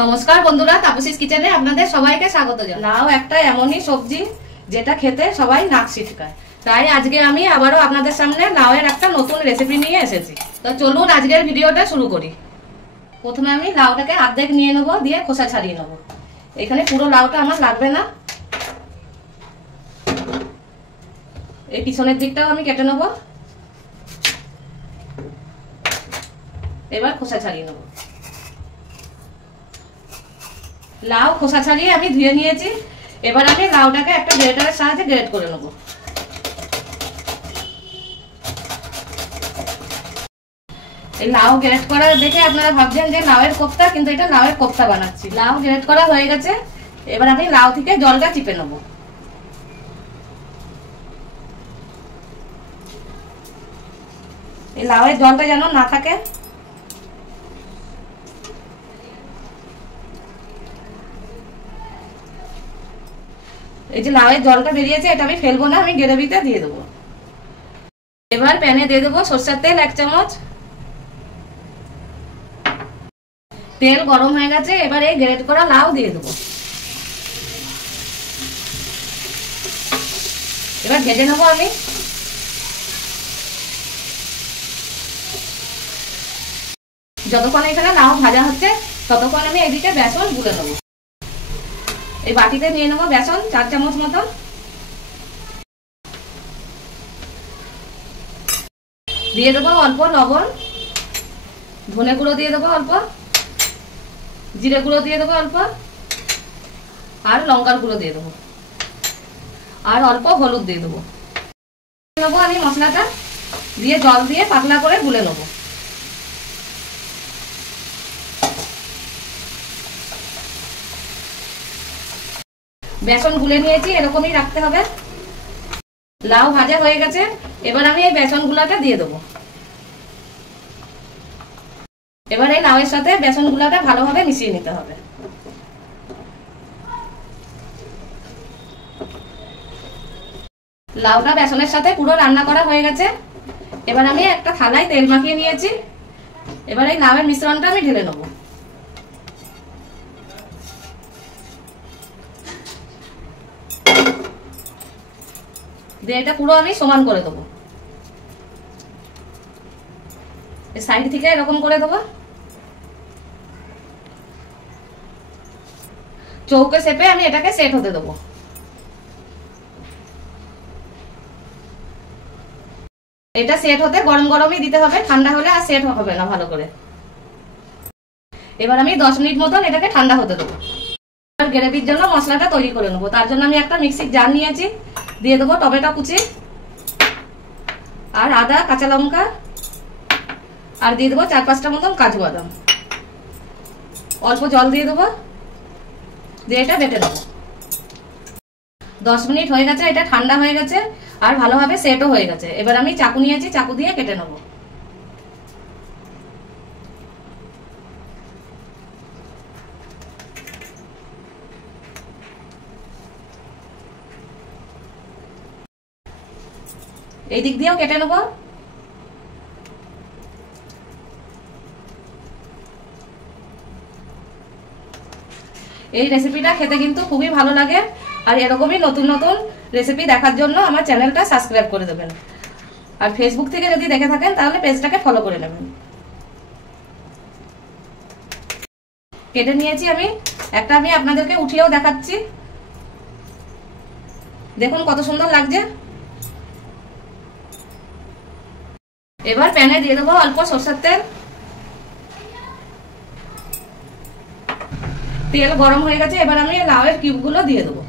নমস্কার বন্ধুরা, তাপসীস কিচেনে আপনাদের সবাইকে স্বাগত জানাই। লাউ একটা এমনই সবজি যেটা খেতে সবাই নাক ছিটকায়, তাই আজকে আমি আবারও আপনাদের সামনে লাউয়ের একটা নতুন রেসিপি নিয়ে এসেছি। তো চলুন আজকের ভিডিওটা শুরু করি। প্রথমে আমি লাউটাকে অর্ধেক নিয়ে নেবো, দিয়ে খোসা ছাড়িয়ে নেবো। এখানে পুরো লাউটা আমার লাগবে না, এই পিছনের দিকটাও আমি কেটে নেবো। এবার খোসা ছাড়িয়ে নেবো। লাউ খোসা ছাড়িয়ে আমি ধুয়ে নিয়েছি। এবার আমি লাউটাকে একটা গ্রেটারের সাহায্যে গ্রেট করে নেব। এই লাউ গ্রেট করা দেখে আপনারা ভাবছেন যে লাউয়ের কোফতা, কিন্তু এটা লাউয়ের কোফতা বানাচ্ছি। লাউ গ্রেট করা হয়ে গেছে। এবার আমি লাউ থেকে জলটা চিপে নেব। এই লাউয়ের জলটা যেন না থাকে। এই যে লাউয়ের জলটা বেরিয়েছে, এটা আমি ফেলবো না, আমি গ্রেভিতে দিয়ে দেবো। এবার প্যানে দিয়ে দেবো সরষের তেল 1 চামচ। তেল গরম হয়ে গেছে। এবার এই গ্রেট করা লাউ দিয়ে দেবো। এবার ভেজে নেবো আমি। যতক্ষণ এখানে লাউ ভাজা হচ্ছে ততক্ষণ আমি এদিকে বেসন গুলে নেবো। এই বাটিতে নিয়ে নেবো বেসন 4 চামচ মতো। দিয়ে দেবো অল্প লবণ, ধনে গুঁড়ো দিয়ে দেবো অল্প, জিরে গুঁড়ো দিয়ে দেবো অল্প, আর লঙ্কার গুঁড়ো দিয়ে দেবো, আর অল্প হলুদ দিয়ে দেবো। নেবো আমি মশলাটা, দিয়ে জল দিয়ে পাতলা করে গুলে নেবো। বেসন গুলে নিয়েছি, এরকমই রাখতে হবে। লাউ ভাজা হয়ে গেছে। এবার আমি এই বেসন গুলাটা দিয়ে দেবো। এবার এই লাউয়ের সাথে বেসন গুলাটা ভালোভাবে মিশিয়ে নিতে হবে। লাউটা বেসনের সাথে পুরো রান্না করা হয়ে গেছে। এবার আমি একটা থালায় তেল মাখিয়ে নিয়েছি। এবার এই লাউয়ের মিশ্রণটা আমি ঢেলে নেবো। দিয়ে এটা পুরো আমি সমান করে দেবো। সাইড থেকে এরকম করে দেবো। চৌকে শেপে আমি এটাকে সেট হতে দেবো। এটা সেট হতে গরম গরমই দিতে হবে, ঠান্ডা হলে আর সেট হবে না ভালো করে। এবার আমি 10 মিনিট মতন এটাকে ঠান্ডা হতে দেবো। গ্রেভির জন্য মশলাটা তৈরি করে নেবো। তার জন্য আমি একটা মিক্সির জার নিয়েছি। দিয়ে দেবো টমেটো কুচি, আর আদা, কাঁচা লঙ্কা, আর দিয়ে দেবো 4-5টা মতন কাজু বাদাম। অল্প জল দিয়ে দেবো, দিয়ে এটা বেটে নেবো। 10 মিনিট হয়ে গেছে, এটা ঠান্ডা হয়ে গেছে আর ভালোভাবে সেটও হয়ে গেছে। এবার আমি চাকু নিয়েছি, চাকু দিয়ে কেটে নেবো। এই দিক দিয়েও কেটে নেবো। এই রেসিপিটা খেতে কিন্তু খুবই ভালো লাগে। আর এরকমই নতুন নতুন রেসিপি দেখার জন্য আমার চ্যানেলটা সাবস্ক্রাইব করে দেবেন। আর ফেসবুক থেকে যদি দেখে থাকেন তাহলে পেজটাকে ফলো করে নেবেন। কেটে নিয়েছি আমি একটা, আমি আপনাদেরকে উঠিয়েও দেখাচ্ছি। দেখুন কত সুন্দর লাগছে। এবার প্যানে দিয়ে দেবো অল্প সরষের তেল। তেল গরম হয়ে গেছে। এবার আমি লাউয়ের কিউবগুলো দিয়ে দেবো।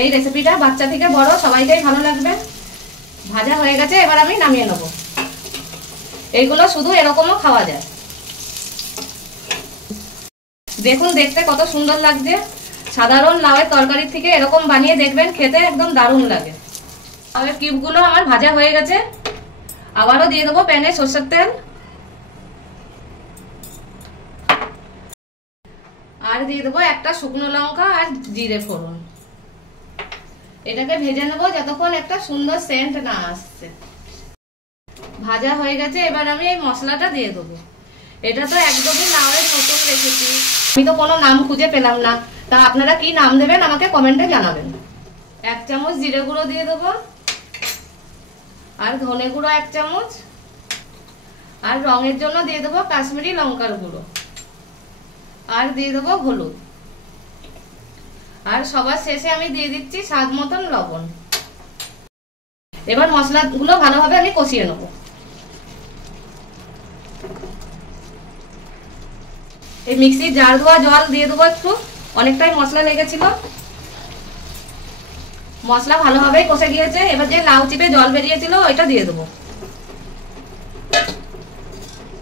এই রেসিপিটা বাচ্চা থেকে বড় সবাইকেই ভালো লাগবে। ভাজা হয়ে গেছে, এবার আমি নামিয়ে নেব। এইগুলো শুধু এরকমও খাওয়া যায়। দেখুন দেখতে কত সুন্দর লাগছে। সাধারণ লাউয়ের তরকারির থেকে এরকম বানিয়ে দেখবেন, খেতে একদম দারুণ লাগে। লাউয়ের কিউবগুলো আমার ভাজা হয়ে গেছে। আবারও দিয়ে দেবো প্যানে সরষের তেল, আর দিয়ে দেবো একটা শুকনো লঙ্কা আর জিরে ফোড়ন। এটাকে ভেজে নেবো যতক্ষণ একটা সুন্দর সেন্ট না আসছে। ভাজা হয়ে গেছে, এবার আমি এই মশলাটা দিয়ে দেবো। এটা তো একদমই লাউয়ের নতুন রেসিপি, আমি তো কোনো নাম খুঁজে পেলাম না, তা আপনারা কি নাম দেবেন আমাকে কমেন্টে জানাবেন। 1 চামচ জিরে গুঁড়ো দিয়ে দেবো, আর ধনে গুঁড়ো 1 চামচ, আর রঙের জন্য দিয়ে দেবো কাশ্মীরি লঙ্কার গুঁড়ো, আর দিয়ে দেবো হলুদ, আর সবার শেষে আমি দিয়ে দিচ্ছি স্বাদ মতন লবণ। এবার মশলাগুলো ভালোভাবে আমি কষিয়ে নেব। এই মিক্সির জার ধোয়া জল দিয়ে দেবো একটু, অনেকটাই মশলা লেগেছিল। মশলা ভালোভাবেই কষে গিয়েছে, এবার যে লাউ চিপে জল বেরিয়েছিল ওইটা দিয়ে দেবো।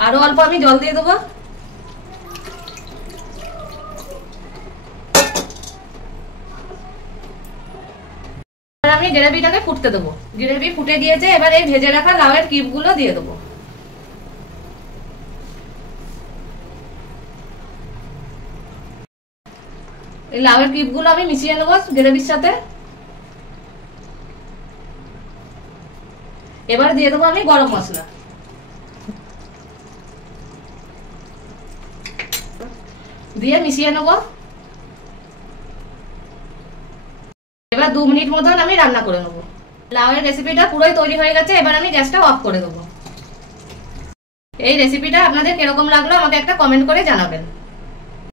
আরো অল্প আমি জল দিয়ে দেবো। আমি গ্রেভিটাকে ফুটতে দেবো। গ্রেভি ফুটে গিয়েছে, এবার এই ভেজে রাখা লাউয়ের কিউবগুলো দিয়ে দেবো। এই লাউয়ের কিউবগুলো আমি মিশিয়ে নেবো গ্রেভির সাথে। এবার দিয়ে দেবো আমি গরম মশলা, দিয়ে মিশিয়ে নেবো। এবার 2 মিনিট মতন আমি রান্না করে নেবো। লাউয়ের রেসিপিটা পুরোই তৈরি হয়ে গেছে, এবার আমি গ্যাসটা অফ করে দেবো। এই রেসিপিটা আপনাদের কিরকম লাগলো আমাকে একটা কমেন্ট করে জানাবেন।